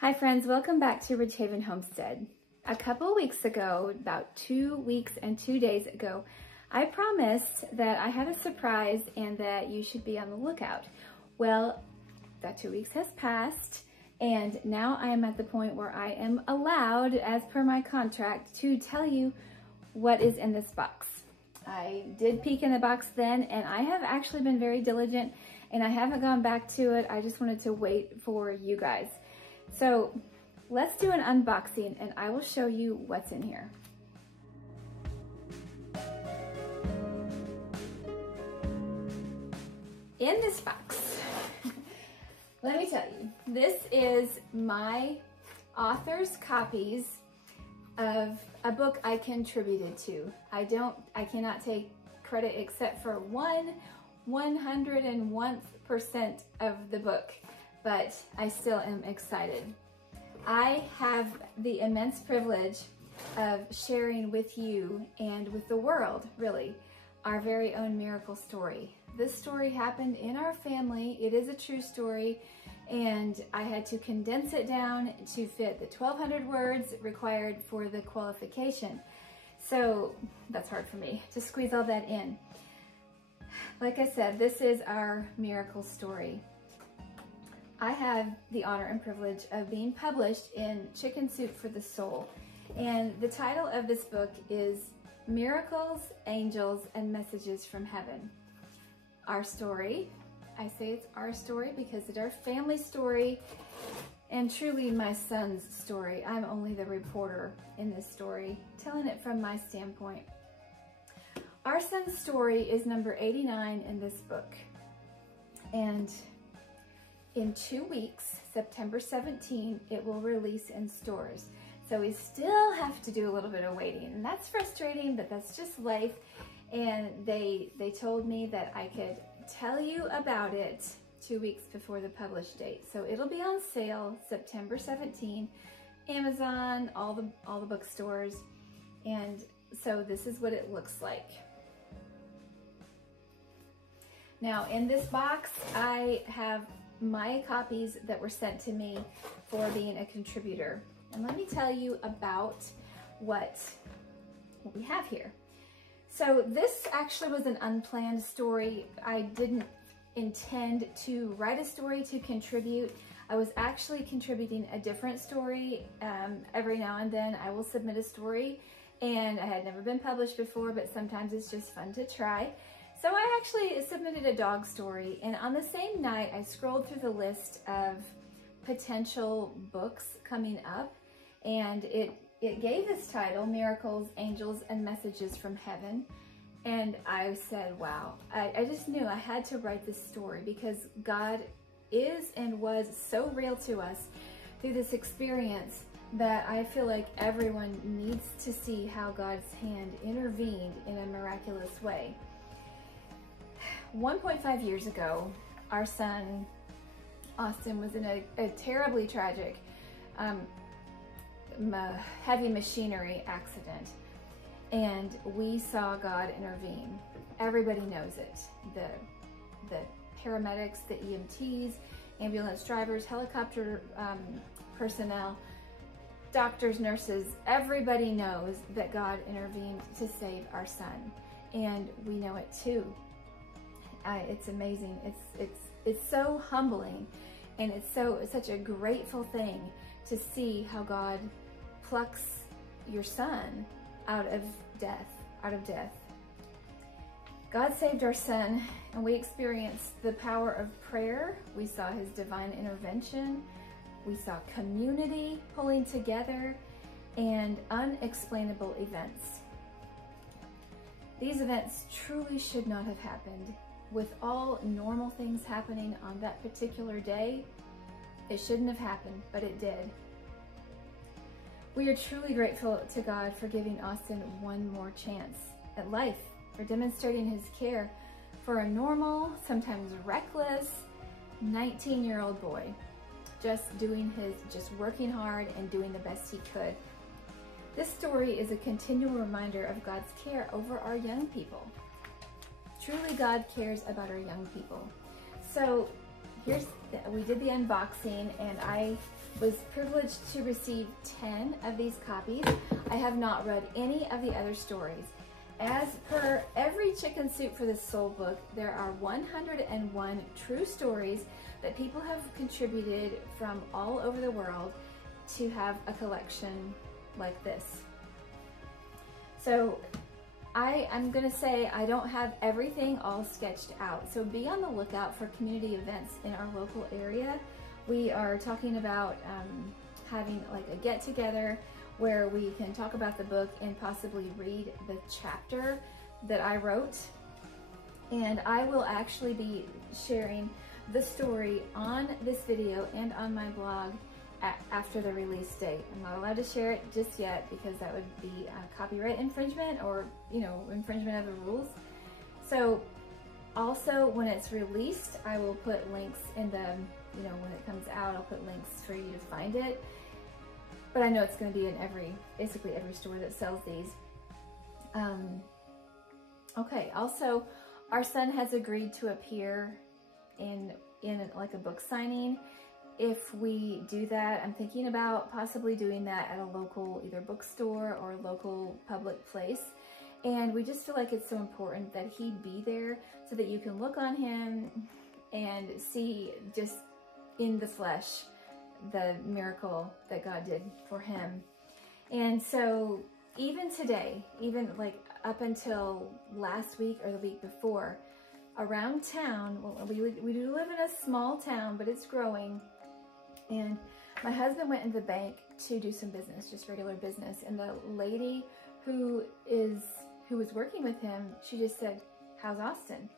Hi friends, welcome back to Ridgehaven Homestead. A couple weeks ago, about 2 weeks and 2 days ago, I promised that I had a surprise and that you should be on the lookout. Well, that 2 weeks has passed and now I am at the point where I am allowed, as per my contract, to tell you what is in this box. I did peek in the box then and I have actually been very diligent and I haven't gone back to it. I just wanted to wait for you guys. So let's do an unboxing and I will show you what's in here. In this box, let me tell you, this is my author's copies of a book I contributed to. I cannot take credit except for 101% of the book, but I still am excited. I have the immense privilege of sharing with you and with the world, really, our very own miracle story. This story happened in our family. It is a true story, and I had to condense it down to fit the 1,200 words required for the qualification. So that's hard for me to squeeze all that in. Like I said, this is our miracle story. I have the honor and privilege of being published in Chicken Soup for the Soul. And the title of this book is Miracles, Angels, and Messages from Heaven. Our story, I say it's our story because it's our family story and truly my son's story. I'm only the reporter in this story, telling it from my standpoint. Our son's story is number 89 in this book. And in 2 weeks, September 17, it will release in stores. So we still have to do a little bit of waiting, and that's frustrating, but that's just life. And they told me that I could tell you about it 2 weeks before the published date. So it'll be on sale September 17, Amazon, all the bookstores. And so this is what it looks like. Now in this box, I have my copies that were sent to me for being a contributor. And let me tell you about what we have here. So this actually was an unplanned story. I didn't intend to write a story to contribute. I was actually contributing a different story. Every now and then I will submit a story, and I had never been published before, but sometimes it's just fun to try. So I actually submitted a dog story, and on the same night I scrolled through the list of potential books coming up, and it gave this title, Miracles, Angels, and Messages from Heaven. And I said, wow, I just knew I had to write this story because God is and was so real to us through this experience that I feel like everyone needs to see how God's hand intervened in a miraculous way. 1.5 years ago, our son, Austin, was in a terribly tragic heavy machinery accident, and we saw God intervene. Everybody knows it. The paramedics, the EMTs, ambulance drivers, helicopter personnel, doctors, nurses, everybody knows that God intervened to save our son, and we know it too. It's amazing. It's so humbling, and it's such a grateful thing to see how God plucks your son out of death. God saved our son, and we experienced the power of prayer. We saw his divine intervention. We saw community pulling together and unexplainable events. These events truly should not have happened. With all normal things happening on that particular day, it shouldn't have happened, but it did. We are truly grateful to God for giving Austin one more chance at life, for demonstrating his care for a normal, sometimes reckless, 19-year-old boy, just working hard and doing the best he could. This story is a continual reminder of God's care over our young people. Truly, God cares about our young people. So we did the unboxing, and I was privileged to receive 10 of these copies. I have not read any of the other stories. As per Every Chicken Soup for the Soul book, there are 101 true stories that people have contributed from all over the world to have a collection like this. So I'm gonna say I don't have everything all sketched out. So be on the lookout for community events in our local area. We are talking about having like a get-together where we can talk about the book and possibly read the chapter that I wrote. And I will actually be sharing the story on this video and on my blog after the release date. I'm not allowed to share it just yet because that would be a copyright infringement or, you know, infringement of the rules. So also when it's released, I will put links in the, you know, when it comes out, I'll put links for you to find it. But I know it's going to be in basically every store that sells these. Okay, also our son has agreed to appear in like a book signing. If we do that, I'm thinking about possibly doing that at a local either bookstore or local public place. And we just feel like it's so important that he be there so that you can look on him and see just in the flesh the miracle that God did for him. And so even today, even like up until last week or the week before, around town, well, we do live in a small town, but it's growing. And my husband went into the bank to do some business, just regular business. And the lady who was working with him, she just said, "How's Austin?"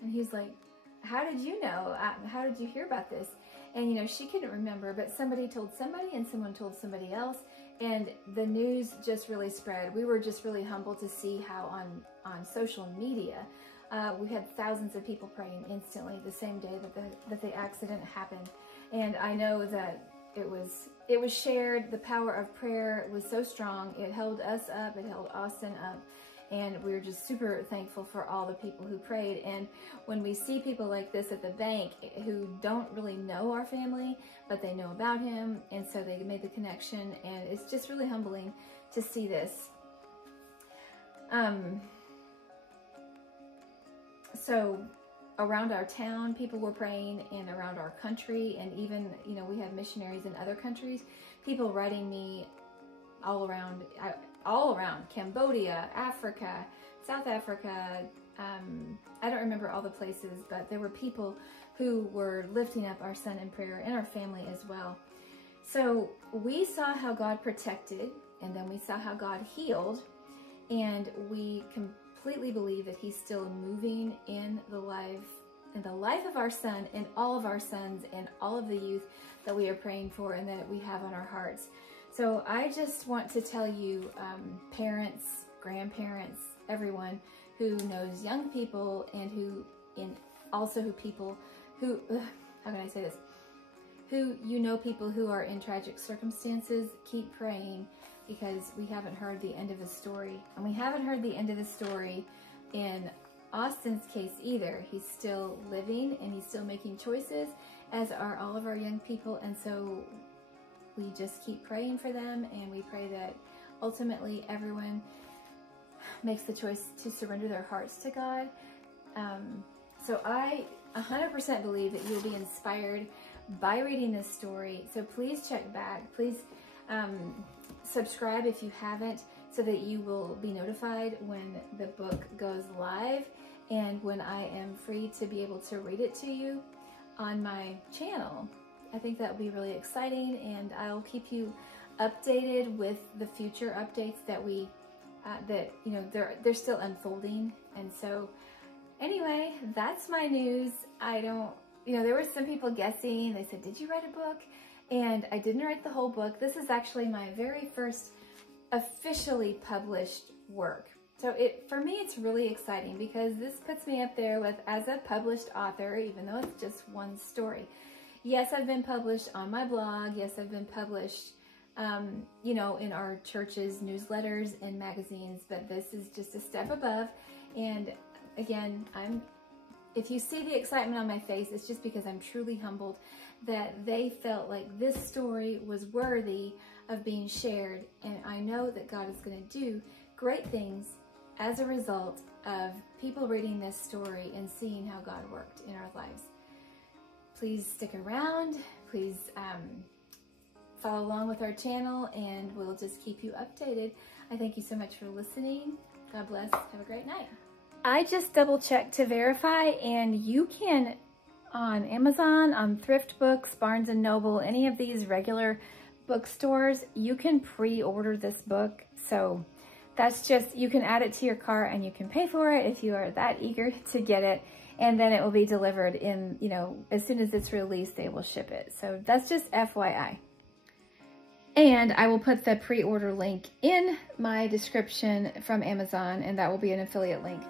And he's like, "How did you know? How did you hear about this?" And you know, she couldn't remember, but somebody told somebody and someone told somebody else. And the news just really spread. We were just really humbled to see how on social media, we had thousands of people praying instantly the same day that the accident happened. And I know that it was shared. The power of prayer was so strong. It held us up. It held Austin up. And we were just super thankful for all the people who prayed. And when we see people like this at the bank who don't really know our family, but they know about him, and so they made the connection, and it's just really humbling to see this. So around our town, people were praying, and around our country, and even, you know, we have missionaries in other countries, people writing me all around Cambodia, Africa, South Africa. I don't remember all the places, but there were people who were lifting up our son in prayer and our family as well. So we saw how God protected, and then we saw how God healed, and we completely believe that he's still moving in the life of our son and all of our sons and all of the youth that we are praying for and that we have on our hearts. So I just want to tell you, parents, grandparents, everyone who knows young people and how can I say this? Who people who are in tragic circumstances, keep praying, because we haven't heard the end of the story. And we haven't heard the end of the story in Austin's case either. He's still living and he's still making choices, as are all of our young people. And so we just keep praying for them, and we pray that ultimately everyone makes the choice to surrender their hearts to God. So I 100% believe that you'll be inspired by reading this story. So please check back. Please subscribe if you haven't, so that you will be notified when the book goes live and when I am free to be able to read it to you on my channel. I think that will be really exciting, and I'll keep you updated with the future updates that you know, they're still unfolding. And so anyway, that's my news. You know, there were some people guessing. They said, "Did you write a book?" And I didn't write the whole book. This is actually my very first officially published work. So for me, it's really exciting because this puts me up there as a published author, even though it's just one story. Yes, I've been published on my blog. Yes, I've been published, you know, in our church's newsletters and magazines, but this is just a step above. And again, I'm if you see the excitement on my face, it's just because I'm truly humbled that they felt like this story was worthy of being shared. And I know that God is going to do great things as a result of people reading this story and seeing how God worked in our lives. Please stick around. Please follow along with our channel, and we'll just keep you updated. I thank you so much for listening. God bless. Have a great night. I just double checked to verify, and you can, on Amazon, on Thrift Books, Barnes & Noble, any of these regular bookstores, you can pre-order this book. So that's just, you can add it to your cart and you can pay for it if you are that eager to get it. And then it will be delivered in, you know, as soon as it's released, they will ship it. So that's just FYI. And I will put the pre-order link in my description from Amazon, and that will be an affiliate link.